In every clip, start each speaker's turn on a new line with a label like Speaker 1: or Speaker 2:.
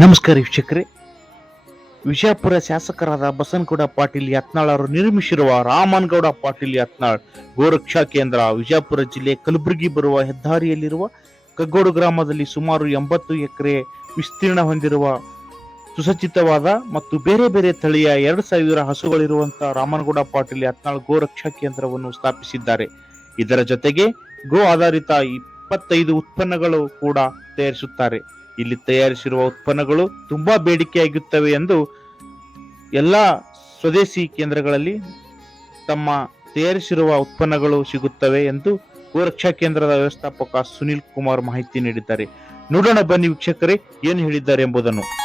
Speaker 1: ನಮಸ್ಕಾರ ವೀಕ್ಷಕರೇ. ವಿಜಯಪುರ ಶಾಸಕರಾದ ಬಸನಗೌಡ ಪಾಟೀಲ್ ಯತ್ನಾಳ್ ಅವರು ನಿರ್ಮಿಸಿರುವ ರಾಮನಗೌಡ ಪಾಟೀಲ್ ಯತ್ನಾಳ್ ಗೋರಕ್ಷಾ ಕೇಂದ್ರ ವಿಜಯಪುರ ಜಿಲ್ಲೆ ಕಲಬುರಗಿ ಬರುವ ಹೆದ್ದಾರಿಯಲ್ಲಿರುವ ಕಗ್ಗೋಡು ಗ್ರಾಮದಲ್ಲಿ ಸುಮಾರು ಎಂಬತ್ತು ಎಕರೆ ವಿಸ್ತೀರ್ಣ ಹೊಂದಿರುವ ಸುಸಜ್ಜಿತವಾದ ಮತ್ತು ಬೇರೆ ಬೇರೆ ತಳಿಯ ಎರಡು ಸಾವಿರ ಹಸುಗಳಿರುವಂತಹ ರಾಮನಗೌಡ ಪಾಟೀಲ್ ಯತ್ನಾಳ್ ಗೋರಕ್ಷಾ ಕೇಂದ್ರವನ್ನು ಸ್ಥಾಪಿಸಿದ್ದಾರೆ. ಇದರ ಜೊತೆಗೆ ಗೋ ಆಧಾರಿತ ಇಪ್ಪತ್ತೈದು ಉತ್ಪನ್ನಗಳು ಕೂಡ ತಯಾರಿಸುತ್ತಾರೆ. ಇಲ್ಲಿ ತಯಾರಿಸಿರುವ ಉತ್ಪನ್ನಗಳು ತುಂಬಾ ಬೇಡಿಕೆಯಾಗುತ್ತವೆ ಎಂದು ಎಲ್ಲ ಸ್ವದೇಶಿ ಕೇಂದ್ರಗಳಲ್ಲಿ ತಮ್ಮ ತಯಾರಿಸಿರುವ ಉತ್ಪನ್ನಗಳು ಸಿಗುತ್ತವೆ ಎಂದು ಗೋರಕ್ಷಾ ಕೇಂದ್ರದ ವ್ಯವಸ್ಥಾಪಕ ಸುನಿಲ್ ಕುಮಾರ್ ಮಾಹಿತಿ ನೀಡಿದ್ದಾರೆ. ನೋಡೋಣ ಬನ್ನಿ ವೀಕ್ಷಕರೇ, ಏನು ಹೇಳಿದ್ದಾರೆ ಎಂಬುದನ್ನು.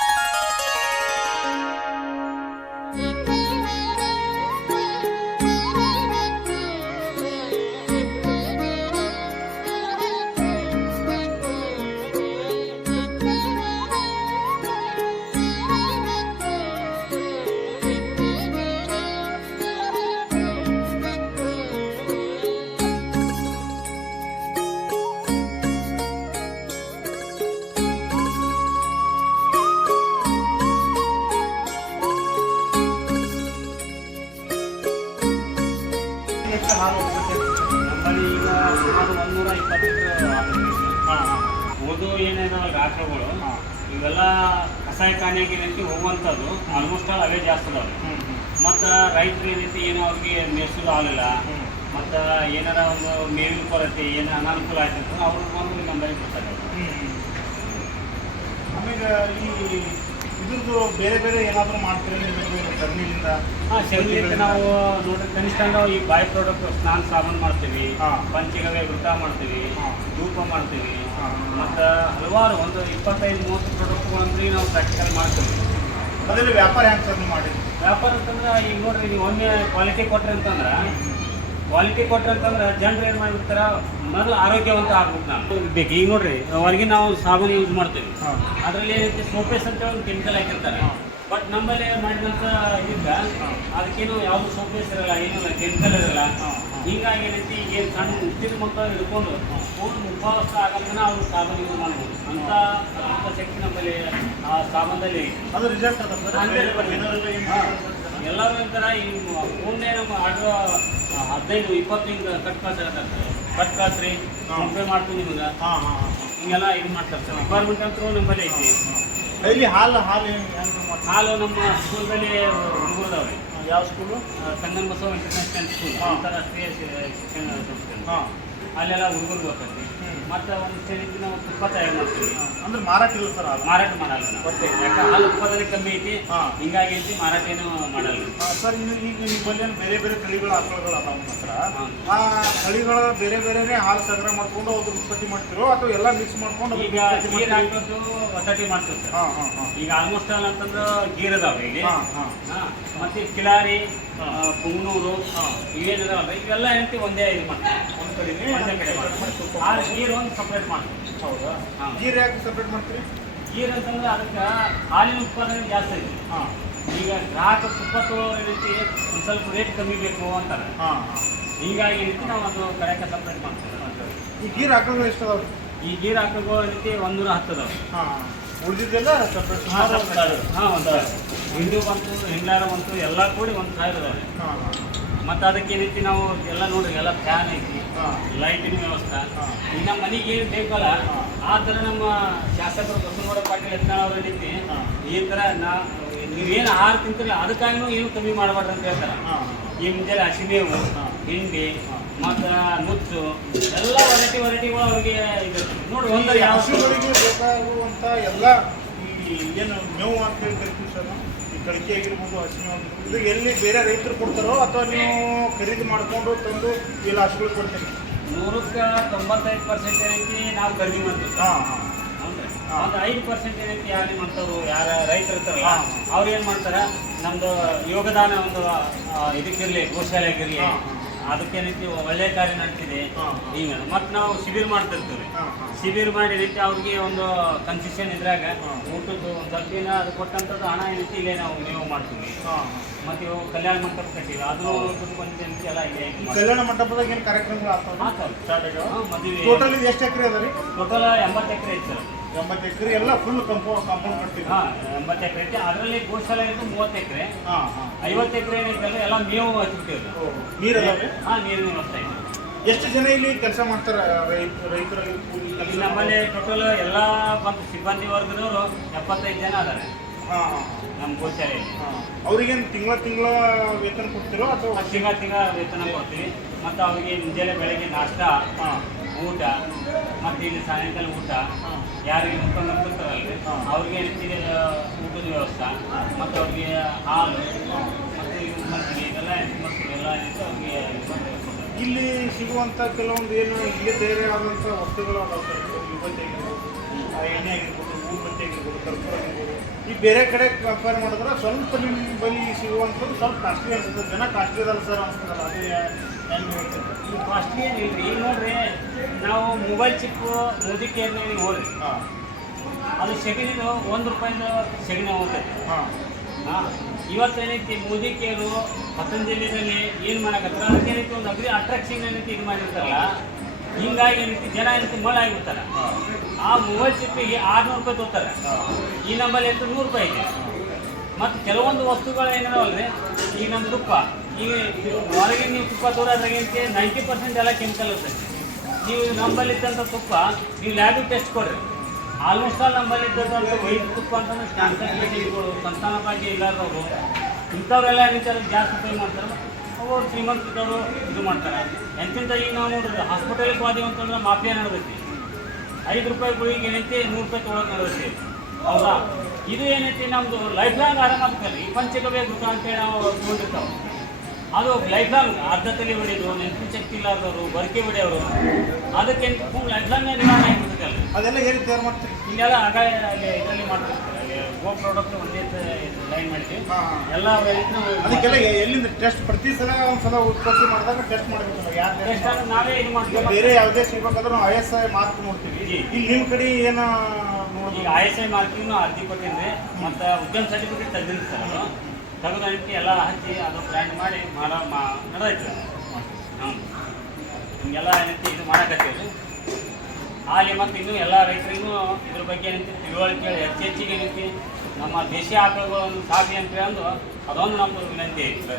Speaker 2: ಎಷ್ಟು ಹಾಲು ಹೋಗ್ತದೆ
Speaker 3: ನಮ್ಮಲ್ಲಿ ಈಗ ಸುಮಾರು ಒಂದೂರ ಇಪ್ಪತ್ತು ಲೀಟ್ರ್
Speaker 2: ಹಾಂ. ಹಾಂ
Speaker 3: ಉಳಿದು ಏನೇನಲ್ಲ ಆಕಳುಗಳು
Speaker 2: ಹಾಂ
Speaker 3: ಇವೆಲ್ಲ ಕಸಾಯಖಾನೆಗೆ ಏನೈತಿ ಹೋಗುವಂಥದ್ದು ಆಲ್ಮೋಸ್ಟ್ ಆಲ್ ಅವೇ ಜಾಸ್ತಿ ಅದಾವೆ. ಮತ್ತು ರೈತರು ಏನೈತಿ ಏನೋ ಅವ್ರಿಗೆ ಮೇಸಲು
Speaker 2: ಆಗಲಿಲ್ಲ.
Speaker 3: ಮತ್ತು ಏನಾರ ಒಂದು ಮೇವಿನ ಕೊರತೆ ಏನು ಅನಾನುಕೂಲ ಆಯ್ತು ಅವ್ರಿಗೆ ಅವ್ರು ಬಂದು ನಂಬರಿಗೆ ಬರ್ತಾರೆ
Speaker 2: ಆಮೇಲೆ ಈ ಇದ್ರದ್ದು ಬೇರೆ ಬೇರೆ ಏನಾದರೂ ಮಾಡ್ತೀರಿ
Speaker 3: ಹಾಂ ನಾವು ನೋಡ್ರಿ ಕನಿಷ್ಠ ನಾವು ಈ ಬಾಯ್ ಪ್ರಾಡಕ್ಟ್ ಸ್ನಾನ ಸಾಬೂನು ಮಾಡ್ತೀವಿ
Speaker 2: ಪಂಚಗವೇ
Speaker 3: ಪಂಚಗವ್ಯ ವೃತ್ತ ಮಾಡ್ತೀವಿ. ಧೂಪ ಮಾಡ್ತೀವಿ. ಮತ್ತು ಹಲವಾರು ಒಂದು ಇಪ್ಪತ್ತೈದು ಮೂವತ್ತು ಪ್ರಾಡಕ್ಟ್ಗಳಂದ್ರೆ ನಾವು ಪ್ರಾಕ್ಟಿಕಲ್ ಮಾಡ್ತೀವಿ
Speaker 2: ಅದರಲ್ಲಿ ವ್ಯಾಪಾರ ಹೆಂಗೆ ಸರ್ ನೀವು
Speaker 3: ವ್ಯಾಪಾರ ಅಂತಂದ್ರೆ ಈಗ ನೋಡ್ರಿ ನೀವು ಒಮ್ಮೆ ಕ್ವಾಲಿಟಿ ಕೊಟ್ರಿ ಅಂತಂದ್ರೆ ಕ್ವಾಲಿಟಿ ಕೊಟ್ರಂತಂದ್ರೆ ಜನರು ಏನ್ ಮಾಡಿಬಿಡ್ತಾರ? ಮೊದಲು ಆರೋಗ್ಯವಂತ ಆಗ್ಬೇಕು ನಾವು ಬೇಕು. ಈಗ ನೋಡ್ರಿ ಹೊರಗೆ ನಾವು ಸಾಬೂನು ಯೂಸ್ ಮಾಡ್ತೀವಿ. ಅದರಲ್ಲಿ ಏನೈತಿ ಸೋಪೇಸ್ ಅಂತ ಒಂದು ಕೆಮಿಕಲ್ ಹಾಕಿರ್ತಾರೆ. ಬಟ್ ನಮ್ಮಲ್ಲಿ ಮಾಡಿದಂಥ
Speaker 2: ಇದ್ದ.
Speaker 3: ಅದಕ್ಕೇನು ಯಾವುದು ಸೋಪೇಸ್ ಇರಲ್ಲ ಏನು ಕೆಮಿಕಲ್ ಇರಲ್ಲ. ಹೀಗಾಗಿ ಏನೈತಿ ಈಗ ಏನ್ ಸಣ್ಣ ಹುಟ್ಟಿದ ಮಕ್ಕಳು ಹಿಡ್ಕೊಂಡು ಪೂರ್ಣ ಮುಖಾವಸ್ಥ ಆಗಲ್ಲ ಅವ್ರು ಸಾಬೂನು ಯೂಸ್ ಮಾಡ್ಬೋದು. ಅಂತ ಅಂತ ಶಕ್ತಿ ನಮ್ಮಲ್ಲಿ ಆ ಸಾಬೂನಲ್ಲಿ.
Speaker 2: ಅದು ರಿಸಲ್ಟ್ ಅದ
Speaker 3: ಎಲ್ಲರೂ ಒಂಥರ ಈ ಫೋನ್ನೇ ನಮ್ಮ ಆರ್ಡ್ರ್ ಹದಿನೈದು ಇಪ್ಪತ್ತು ಹಿಂಗೆ ಕಟ್ ಕಳ್ಸಿರ್ತಾರೆ ಕಟ್ ಕಳ್ಸ್ರಿ ಫೋನ್ಪೇ ಮಾಡ್ತೀವಿ ನಿಮ್ಗೆ.
Speaker 2: ಹಾಂ ಹಾಂ ಹಾಂ
Speaker 3: ಹಿಂಗೆಲ್ಲ ಇದು ಮಾಡ್ತಾರೆ ಸರ್. ರಿಕ್ವೈರ್ಮೆಂಟ್ ಅಂತೂ ನಮ್ಮಲ್ಲಿ ಐತಿ.
Speaker 2: ಇಲ್ಲಿ ಹಾಲು ಹಾಲು ಹೆಂಗೆ ಹೆಂಗೆ
Speaker 3: ಹಾಲು ನಮ್ಮ ಸ್ಕೂಲ್ದಲ್ಲಿ ಹುಡುಗರದವ್ರಿ.
Speaker 2: ಯಾವ school
Speaker 3: Sangan Basava international school
Speaker 2: ಒಂಥರ
Speaker 3: ಅಂತಾರಾಷ್ಟ್ರೀಯ ಶಿಕ್ಷಣ ಸಂಸ್ಥೆ
Speaker 2: ಹಾಂ.
Speaker 3: ಅಲ್ಲೆಲ್ಲ ಹುಡುಗರು ಬರ್ತೈತಿ. ಮತ್ತು ಒಂದು ರೀತಿ ನಾವು ತುಪ್ಪ ತಯಾರು ಮಾಡ್ತೀವಿ.
Speaker 2: ಅಂದ್ರೆ ಮಾರಾಟ ಇಲ್ಲ ಸರ್
Speaker 3: ಮಾರಾಟ ಮಾಡಲ್ಲ
Speaker 2: ಗೊತ್ತೇ.
Speaker 3: ಯಾಕೆ ಹಾಲು ಉತ್ಪಾದನೆ ಕಮ್ಮಿ ಐತಿ. ಹಿಂಗಾಗಿ ಐತಿ ಮಾರಾಟ ಏನು ಮಾಡಲ್ಲ
Speaker 2: ಸರ್ ಇನ್ನು ಈಗ ನಿಮ್ಮಲ್ಲಿ ಬೇರೆ ಬೇರೆ ತಳಿಗಳ ಆಕಳುಗಳು ಅದಾವ ಹತ್ರ. ಆ ತಳಿಗಳ ಬೇರೆ ಬೇರೆನೇ ಹಾಲು ಸಂಗ್ರಹ ಮಾಡ್ಕೊಂಡು ಅದ್ರ ಉತ್ಪತ್ತಿ ಮಾಡ್ತಿರೋ ಅಥವಾ ಎಲ್ಲ ಮಿಕ್ಸ್ ಮಾಡ್ಕೊಂಡು
Speaker 3: ಈಗ ಗೀರ್ ಹಾಕೊಂಡು ಒತ್ತಟಿ ಮಾಡ್ತೀವಿ ಸರ್. ಈಗ ಆಲ್ಮೋಸ್ಟ್ ಆಲ್ ಅಂತಂದ್ರೆ ಗೀರ್ ಅದಾವ
Speaker 2: ಹಾ,
Speaker 3: ಮತ್ತೆ ಕಿಲಾರಿ ಪುಂಗನೂರು ಇವೇನಿದಾವಲ್ಲ ಇವೆಲ್ಲ ಏನಂತೀವಿ ಒಂದೇ ಇದು ಮಾಡ್ತಾರೆ
Speaker 2: ಒಂದು ಕಡೆ
Speaker 3: ಒಂದೇ ಕಡೆ ಮಾಡ್ತಾರೆ ಆ ಗೀರ್ ಒಂದು ಸಪ್ರೇಟ್ ಮಾಡ್ತೀವಿ.
Speaker 2: ಹೌದಾ?
Speaker 3: ಹಾಂ.
Speaker 2: ಗೀರ್ ಯಾಕೆ ಸಪ್ರೇಟ್ ಮಾಡ್ತೀರಿ?
Speaker 3: ಗೀರ್ ಅಂತಂದ್ರೆ ಅದಕ್ಕೆ ಹಾಲಿನ ಉತ್ಪಾದನೆ ಜಾಸ್ತಿ ಐತಿ
Speaker 2: ಹಾಂ.
Speaker 3: ಈಗ ಗ್ರಾಹಕ ತುಪ್ಪ ತಗೊಳ್ಳೋ ರೀತಿ ಒಂದು ಸ್ವಲ್ಪ ರೇಟ್ ಕಮ್ಮಿ ಬೇಕು ಅಂತಾರೆ.
Speaker 2: ಹಾಂ
Speaker 3: ಹೀಗಾಗಿ ಏನೈತಿ ನಾವು ಅದು ಕರೆಕ್ಟ್ ಸಪ್ರೇಟ್ ಮಾಡ್ತೀವಿ.
Speaker 2: ಈ ಗೀರ್ ಹಾಕೋದು ಎಷ್ಟು ಅದಾವ
Speaker 3: ಈ ಗೀರ್ ಹಾಕೋ ರೀತಿ ಒಂದೂರ ಹತ್ತದವ
Speaker 2: ಹಾಂ ಉಳಿದಿದ್ದೆಲ್ಲ ಸಪ್ರೇಟ್
Speaker 3: ಹಾಂ ಒಂದು ಹಿಂದೂ ಬಂತು ಹಿಂಗಾರ ಬಂತು ಎಲ್ಲ ಕೂಡಿ ಒಂದು ಸಾವಿರ ಅದಾವೆ
Speaker 2: ಹಾಂ.
Speaker 3: ಮತ್ತು ಅದಕ್ಕೆ ಏನೈತಿ ನಾವು ಎಲ್ಲ ನೋಡ್ರಿ ಎಲ್ಲ ಫ್ಯಾನ್ ಐತಿ. ಲೈಟಿನ ವ್ಯವಸ್ಥೆ.
Speaker 2: ಇನ್ನ
Speaker 3: ಈಗ ನಮ್ಮ ಮನೆಗೆ ಏನು ಬೇಕಲ್ಲ. ಆ ಥರ ನಮ್ಮ ಶಾಸಕರು ಬಸವನಗೌಡ ಪಾಟೀಲ್ ಯತ್ನಾಳ್
Speaker 2: ರೀತಿ
Speaker 3: ಈ ತರ ನಾ ನೀವೇನು ಆಹಾರ ತಿಂತೀರಲ್ಲ ಅದಕ್ಕಾಗಿನೂ ಏನು ಕಮ್ಮಿ ಮಾಡಬಾರ್ದು ಅಂತ ಹೇಳ್ತಾರೆ. ಈ ಮುಂಜಾನೆ ಹಸಿಮೇವು. ಹಿಂಡಿ. ಮತ್ತು ನುಚ್ಚು ಎಲ್ಲ ವೆರೈಟಿ ವೆರೈಟಿಗಳು ಅವ್ರಿಗೆ ಇದು ನೋಡಿ ಒಂದು ಯಾವ
Speaker 2: ಎಲ್ಲ ಈ ಏನು ಮೇವು ಅಂತ ಹೇಳಿ ಸರ್ ಕಳಿಕೆ ಆಗಿರ್ಬೋದು ಹಸಿನ ಇದು ಎಲ್ಲಿ ಬೇರೆ ರೈತರು ಕೊಡ್ತಾರೋ ಅಥವಾ ನೀವು ಖರೀದಿ ಮಾಡಿಕೊಂಡು ತಂದು ಇಲ್ಲ ಹಸುಗಳು ಕೊಡ್ತೀರಿ?
Speaker 3: ನೂರಕ್ಕೆ ತೊಂಬತ್ತೈದು ಪರ್ಸೆಂಟ್ ಏನೈತಿ ನಾವು ಖರೀದಿ ಮಾಡ್ತೀವಿ.
Speaker 2: ಹಾಂ ಹಾಂ.
Speaker 3: ಒಂದು ಐದು ಪರ್ಸೆಂಟ್ ಏನೈತಿ ಯಾರು ಮಾಡ್ತಾರೋ ಯಾರ ರೈತರು ಇರ್ತಾರಲ್ಲ. ಅವ್ರು ಏನು ಮಾಡ್ತಾರೆ ನಮ್ಮದು ಯೋಗದಾನ ಒಂದು ಇದಕ್ಕಿರಲಿ ಗೋಶಾಲೆ ಗೋಶಾಲೆಗಿರ್ಲಿ
Speaker 2: ಹಾ.
Speaker 3: ರೀತಿ ಒಳ್ಳೆ ಕಾರ್ಯ ನಡೀತಿದೆ. ಈಗ ಮತ್ತು ನಾವು ಶಿಬಿರ ಮಾಡ್ತಿರ್ತೀವಿ ಶಿಬಿರ ಮಾಡಿ ರೀತಿ ಅವ್ರಿಗೆ ಒಂದು ಕನ್ಸೆಷನ್ ಇದ್ರಾಗ ಊಟದ್ದು ಒಂದು ಸ್ವಲ್ಪ ದಿನ ಅದು ಕೊಟ್ಟಂಥದ್ದು ಹಣ ಏನಿತ್ತು ಇಲ್ಲೇ ನಾವು ನೀವು ಮಾಡ್ತೀವಿ. ಮತ್ತೆ ಇವು ಕಲ್ಯಾಣ ಮಂಟಪ ಕಟ್ಟಿವಿ ಅದು ದುಡ್ಡು ಬಂದಿದೆ ಎಲ್ಲ ಇದೆ.
Speaker 2: ಕಲ್ಯಾಣ ಮಂಟಪದಾಗ ಏನು ಕಾರ್ಯಕ್ರಮಗಳು ಆಗ್ತಾವೆ
Speaker 3: ಮದುವೆ.
Speaker 2: ಟೋಟಲ್ ಎಷ್ಟು ಎಕರೆ ಅದ ರೀ?
Speaker 3: ಟೋಟಲ್ ಎಂಬತ್ತು ಎಕರೆ ಐತೆ ಸರ್.
Speaker 2: ಎಂಬತ್ತು ಎಕರೆ ಎಲ್ಲ ಫುಲ್ ಕಂಪೌಂಡ್ ಕಾಂಪೌಂಡ್ ಕಟ್ತೀವಿ
Speaker 3: ಹಾಂ ಎಂಬತ್ತು ಎಕರೆ ಐತೆ ಅದರಲ್ಲಿ ಗೋಶಾಲೆ ಇರೋದು ಮೂವತ್ತು ಎಕರೆ.
Speaker 2: ಹಾಂ ಹಾಂ.
Speaker 3: ಐವತ್ತು ಎಕರೆ ಏನೈತಲ್ಲ ಎಲ್ಲ ಮೇವು ಹಚ್ಚಿಬಿಟ್ಟಿವಿ
Speaker 2: ನೀರು
Speaker 3: ಹಾಂ ನೀರಿನ ವ್ಯವಸ್ಥೆ ಇದೆ.
Speaker 2: ಎಷ್ಟು ಜನ ಇಲ್ಲಿ ಕೆಲಸ ಮಾಡ್ತಾರೆ ರೈತರು ರೈತರಲ್ಲಿ
Speaker 3: ಇಲ್ಲಿ ನಮ್ಮಲ್ಲಿ ಟೋಟಲ್ ಎಲ್ಲ ಬಂದು ಸಿಬ್ಬಂದಿ ವರ್ಗದವರು ಎಪ್ಪತ್ತೈದು ಜನ ಅದಾರೆ
Speaker 2: ಹಾಂ ಹಾಂ.
Speaker 3: ನಮ್ಮ ಗೋಶಾಲೆಯಲ್ಲಿ
Speaker 2: ಅವ್ರಿಗೇನು ತಿಂಗಳ ತಿಂಗಳ ವೇತನ ಕೊಡ್ತೀರೋ ಅಥವಾ?
Speaker 3: ತಿಂಗಳ ತಿಂಗಳ ವೇತನ ಕೊಡ್ತೀವಿ. ಮತ್ತು ಅವರಿಗೆ ಮುಂಜಾನೆ ಬೆಳಗ್ಗೆ ನಾಷ್ಟ ಊಟ ಮತ್ತು ಇಲ್ಲಿ ಸಾಯಂಕಾಲ ಊಟ ಯಾರಿಗೆ ಮುಖಂಡ ಬರ್ತಾರಲ್ರಿ
Speaker 2: ಹಾಂ.
Speaker 3: ಅವ್ರಿಗೆ ಹೆಚ್ಚಿಗೆ ಊಟದ ವ್ಯವಸ್ಥೆ ಮತ್ತು ಅವ್ರಿಗೆ ಹಾಲು ಮತ್ತು ಇವು ಮಜ್ಜಿಗೆ ಇದೆಲ್ಲ ಮಕ್ಕಳು ಎಲ್ಲ ಅವ್ರಿಗೆ
Speaker 2: ಇಲ್ಲಿ ಸಿಗುವಂಥ ಕೆಲವೊಂದು ಏನು ಇಲ್ಲಿ ಬೇರೆ ಆದಂಥ ವಸ್ತುಗಳು ಅದಾವೆ ಸರ್ ಯುವತಿ ಎಣ್ಣೆ ಆಗಿರ್ಬೋದು ಊದ್ಬತ್ತಿ ಆಗಿರ್ಬೋದು ಕರ್ಪೂರ ಆಗಿರ್ಬೋದು ಈ ಬೇರೆ ಕಡೆ ಕಂಪೇರ್ ಮಾಡಿದ್ರೆ ಸ್ವಲ್ಪ ನಿಮ್ಮ ಬಳಿ ಸಿಗುವಂಥದ್ದು ಸ್ವಲ್ಪ ಕಾಸ್ಟ್ಲಿ ಅನ್ಸುತ್ತೆ. ಜನ ಕಾಸ್ಟ್ಲಿ ಅದಲ್ಲ ಸರ್ ಅನ್ಸ್ತದಲ್ಲ ಅದೇ ಹೆಂಗೆ ಹೇಳ್ತಾರೆ.
Speaker 3: ಈ ಕಾಸ್ಟ್ಲಿ ಇಲ್ಲಿ ಈಗ ನೋಡ್ರಿ ನಾವು ಮೊಬೈಲ್ ಚಿಪ್ಪು ಮೋದಿ
Speaker 2: ಹೋದ್ರೆ.
Speaker 3: ಅದು ಸೆಗಣಿದು ಒಂದು ರೂಪಾಯಿಂದ ಸೆಗಣಿ ಹೋಗ್ತೈತೆ.
Speaker 2: ಹಾಂ.
Speaker 3: ಇವತ್ತು ಇವತ್ತೇನೈತಿ ಮೋದಿ ಕೇರು ಪತಂಜಲಿನಲ್ಲಿ ಏನು ಮಾಡಕತ್ತಾರ? ಅದಕ್ಕೆ ಏನೈತಿ ಒಂದು ಅಗ್ರಿ ಅಟ್ರಾಕ್ಷನ್ ಏನೈತಿ ಇದು ಮಾಡಿರ್ತಾರಲ್ಲ ಹಿಂಗಾಗಿ ಏನೈತಿ ಜನ ಏನೈತಿ ಮಳ ಆಗಿರ್ತಾರೆ ಆ ಮೊಬೈಲ್ ಚಿಪ್ಪಿಗೆ ಆರುನೂರು ರೂಪಾಯಿ ತೋತಾರೆ. ಈ ನಂಬಲ್ಲಿ ಅಂತ ನೂರು ರೂಪಾಯಿ ಇದೆ. ಮತ್ತು ಕೆಲವೊಂದು ವಸ್ತುಗಳು ಏನಿದಾವಲ್ರಿ ಈಗ ನಮ್ಮ ತುಪ್ಪ. ಈಗ ಹೊರಗೆ ನೀವು ತುಪ್ಪ ತೋರೋದ್ರಾಗೇಂತಿ ನೈಂಟಿ ಪರ್ಸೆಂಟ್ ಎಲ್ಲ ಕೆಮಿಕಲ್ ಇರ್ತೈತಿ. ನೀವು ನಂಬಲ್ಲಿ ಇದ್ದಂಥ ತುಪ್ಪ, ನೀವು ಲ್ಯಾಬಿಗೆ ಟೆಸ್ಟ್ ಕೊಡ್ರಿ. ಆಲ್ಮೋಸ್ಟ್ ಆಲ್ ನಂಬಲ್ಲಿ ಇದ್ದಂಥ ವೈದ್ಯ ತುಪ್ಪ ಅಂತಂದ್ರೆ ಕ್ಯಾನ್ಸರ್ ಸಂತಾನ ಭಾಗ್ಯ ಇಲ್ಲದವರು ಇಂಥವ್ರೆಲ್ಲ ಏನಂತಾರೆ ಜಾಸ್ತಿ ಪೇ ಮಾಡ್ತಾರೆ ಅವರು ಇದ್ದವರು ಇದು ಮಾಡ್ತಾರೆ. ಎಂತಿಂತ ಈಗ ನಾವು ನೋಡಿದ್ರೆ ಹಾಸ್ಪಿಟಲ್ಗೆ ಹೋದೀವಿ ಅಂತಂದ್ರೆ ಮಾಫಿಯಾ ನಡೆದೈತಿ ಐದು ರೂಪಾಯಿ ಗುಳಿಗೆ ಏನೈತಿ, ನೂರು ರೂಪಾಯಿ ತೊಗೊಳಕ್ಕೆ ನಡೆದೈತಿ ಹೌದಾ? ಇದು ಏನೈತಿ ನಮ್ಮದು ಲೈಫ್ ಲಾಂಗ್ ಆರಾಮ ಆಗ್ತದೆ ಈ ಪಂಚಗವ್ಯ ಘೃತ ಅಂತೇಳಿ ನಾವು ತಗೊಂಡಿರ್ತಾವೆ ಅದು ಲೈಫ್ ಲಾಂಗ್ ಅರ್ಧ ತಲೆ ಹೊಡಿಯೋದು ನೆನಪಿನ ಶಕ್ತಿ ಇಲ್ಲಾರ್ದವರು ಬರಕೆ ಹೊಡೆಯವರು ಅದಕ್ಕೆ ಲೈಫ್ ಲಾಂಗ್ ನಿವಾರಣೆ
Speaker 2: ಅದೆಲ್ಲ ಹೇಳಿ ತಯಾರು ಮಾಡ್ತೀವಿ.
Speaker 3: ಇಲ್ಲೆಲ್ಲ ಆಗ ಅಲ್ಲಿ ಇದರಲ್ಲಿ ಮಾಡ್ತಿರ್ತಾರೆ. ಅಲ್ಲಿ ಗೋ ಪ್ರಾಡಕ್ಟ್ ಒಂದೇ ಲೈನ್ ಮಾಡ್ತೀವಿ ಎಲ್ಲ
Speaker 2: ಅದಕ್ಕೆಲ್ಲ ಎಲ್ಲಿಂದ ಟೆಸ್ಟ್ ಪ್ರತಿ ಸಲ ಒಂದು ಸಲ ಉತ್ಪತ್ತಿ ಮಾಡಿದಾಗ ಟೆಸ್ಟ್ ಮಾಡಬೇಕು ಯಾರು
Speaker 3: ಟೆಸ್ಟ್ ನಾವೇ ಇದು ಮಾಡ್ತೀವಿ
Speaker 2: ಬೇರೆ ಯಾವುದೇ ಸಿಗ್ಬೇಕಾದ್ರೂ ನಾವು ಐ ಎಸ್ ಐ ಮಾರ್ಕ್ ನೋಡ್ತೀವಿ. ಇಲ್ಲಿ ನಿಮ್ಮ ಕಡೆ ಏನೋ
Speaker 3: ಈಗ
Speaker 2: ನೋಡ್ಬೇಕು
Speaker 3: ಐ ಎಸ್ ಐ ಮಾರ್ಕಿಂಗ್ ಅರ್ಜಿ ಕೊಟ್ಟಿದ್ವಿ. ಮತ್ತು ಉದ್ಯಮ ಸರ್ಟಿಫಿಕೇಟ್ ತಂದಿರ್ತಾರೆ ತೆಗೆದು ಅದಕ್ಕೆ ಎಲ್ಲ ಹಚ್ಚಿ ಅದು ಬ್ರ್ಯಾಂಡ್ ಮಾಡಿ ಮಾಡೋ, ಮಾ, ನಡೆದೈತೆ. ಹ್ಞೂ ಹಿಂಗೆಲ್ಲ ಏನೈತಿ ಇದು ಮಾಡಕತ್ತೀವಿ ಹಾಗೆ ಮತ್ತು ಇನ್ನೂ ಎಲ್ಲ ರೈತರಿಗೂ ಇದ್ರ ಬಗ್ಗೆ ಏನೈತಿ ತಿಳುವಳಿಕೆ ಹೆಚ್ಚು ಹೆಚ್ಚಿಗೆ ಏನೈತಿ, ನಮ್ಮ ದೇಶೀಯ ಆಕಳುಗಳನ್ನು ಸಾಕಿ ಅಂತ ಅಂದು ಅದೊಂದು ನಮ್ಮ ವಿನಂತಿ ಐತಿ.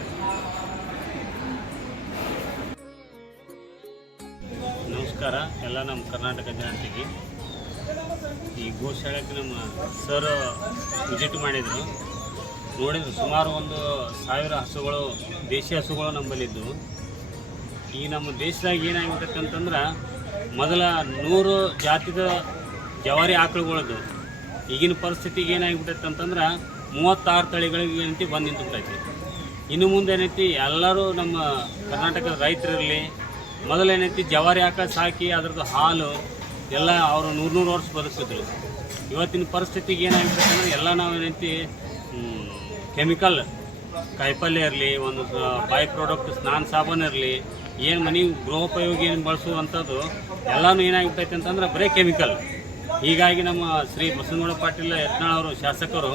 Speaker 3: ನಮಸ್ಕಾರ, ಎಲ್ಲ ನಮ್ಮ ಕರ್ನಾಟಕ ಜನತೆಗೆ. ಈ ಗೋಶಾಲೆಗೆ ನಮ್ಮ ಸರ್ ವಿಸಿಟ್ ಮಾಡಿದರು. ನೋಡಿದ್ರು ಸುಮಾರು ಒಂದು ಸಾವಿರ ಹಸುಗಳು ದೇಶಿ ಹಸುಗಳು ನಮ್ಮಲ್ಲಿದ್ದವು ಈ ನಮ್ಮ ದೇಶದಾಗ ಏನಾಗ್ಬಿಟ್ಟೈತೆ ಅಂತಂದ್ರೆ ಮೊದಲ ನೂರು ಜಾತಿದ ಜವಾರಿ ಆಕಳುಗಳದ್ದು. ಈಗಿನ ಪರಿಸ್ಥಿತಿಗೆ ಏನಾಗ್ಬಿಟ್ಟೈತೆ ಅಂತಂದ್ರೆ ಮೂವತ್ತಾರು ತಳಿಗಳಿಗೆ ಏನೈತಿ ಬಂದು ನಿಂತುಬಿಟ್ಟೈತಿ. ಇನ್ನು ಮುಂದೆ ಏನೈತಿ, ಎಲ್ಲರೂ ನಮ್ಮ ಕರ್ನಾಟಕದ ರೈತರಿರಲಿ ಮೊದಲೇನೈತಿ ಜವಾರಿ ಆಕಳು ಸಾಕಿ ಅದ್ರದ್ದು ಹಾಲು ಎಲ್ಲ ಅವರು ನೂರು ನೂರು ವರ್ಷ ಬದುಕಿದ್ರು ಇವತ್ತಿನ ಪರಿಸ್ಥಿತಿಗೆ ಏನಾಗ್ಬಿಟ್ಟೈತೆ ಅಂದರೆ ಎಲ್ಲ ನಾವು ಏನೈತಿ ಕೆಮಿಕಲ್ ಕಾಯಿಪಲ್ಯ ಇರಲಿ, ಒಂದು ಬೈ ಪ್ರಾಡಕ್ಟ್ ಸ್ನಾನ ಸಾಬೂನು ಇರಲಿ, ಏನು ಮನೆ ಗೃಹೋಪಯೋಗಿ ಏನು ಬಳಸುವಂಥದ್ದು, ಎಲ್ಲನೂ ಏನಾಗ್ತೈತೆ ಅಂತಂದ್ರೆ ಬರೀ ಕೆಮಿಕಲ್. ಹೀಗಾಗಿ ನಮ್ಮ ಶ್ರೀ ಬಸವನಗೌಡ ಪಾಟೀಲ್ ಯತ್ನಾಳ್ ಅವರು ಶಾಸಕರು